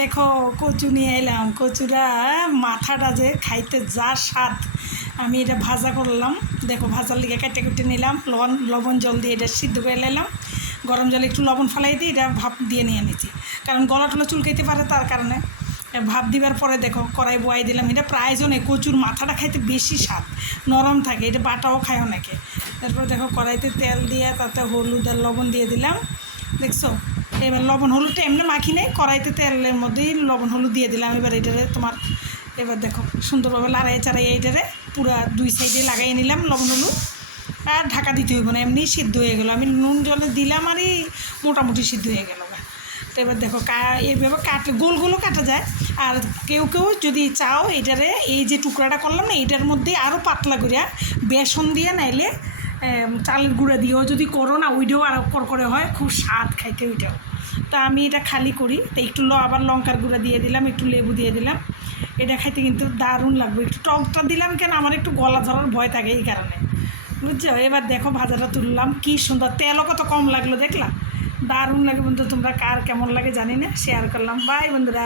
দেখো কচু নিয়ে এলাম। কচুরা মাথাটা যে খাইতে যা স্বাদ। আমি এটা ভাজা করলাম। দেখো ভাজার লিগে কেটে কেটে নিলাম, লবণ জল দিয়ে এটা সিদ্ধ করে নিলাম। গরম জলে একটু লবণ ফেলাই দিয়ে এটা ভাপ দিয়ে নিয়ে নিচ্ছি, কারণ গলা টলা চুলকাইতে পারে, তার কারণে ভাপ দিবার পরে দেখো কড়াই বয়াই দিলাম। এটা প্রায়জনে কচুর মাথাটা খাইতে বেশি স্বাদ, নরম থাকে, এটা বাটাও খায় অনেকে। তারপর দেখো কড়াইতে তেল দিয়ে তাতে হলুদ আর লবণ দিয়ে দিলাম, দেখছো। এবার লবণ হলুদটা এমনি মাখি নেই, কড়াইতে তেলের মধ্যেই লবণ হলুদ দিয়ে দিলাম। এবার এটারে তোমার এবার দেখো সুন্দরভাবে লাড়াই চাড়াই এইটারে পুরা দুই সাইডে লাগাই নিলাম লবণ হলুদ। আর ঢাকা দিতে হইব না, এমনি সিদ্ধ হয়ে গেলো। আমি নুন জলে দিলাম আর মোটামুটি সিদ্ধ হয়ে গেল। তো এবার দেখো এইভাবে গোল গোলও কাটা যায়। আর কেউ কেউ যদি চাও এটারে এই যে টুকরাটা করলাম না, এটার মধ্যে আরও পাতলা করিয়া বেসন দিয়ে নাইলে চালের গুঁড়া দিয়েও যদি করো না, ওইটাও আরও করে হয়, খুব স্বাদ খাইতে ওইটাও। তা আমি এটা খালি করি, তো একটু আবার লঙ্কার গুঁড়া দিয়ে দিলাম, একটু লেবু দিয়ে দিলাম। এটা খাইতে কিন্তু দারুণ লাগবে। একটু টকটা দিলাম কেন, আমার একটু গলা ধরার ভয় থাকে এই কারণে, বুঝছো। এবার দেখো ভাজাটা তুললাম, কি সুন্দর, তেলও কত কম লাগলো দেখলাম। দারুণ লাগে বন্ধু। তোমরা কার কেমন লাগে জানি না, শেয়ার করলাম। বাই বন্ধুরা।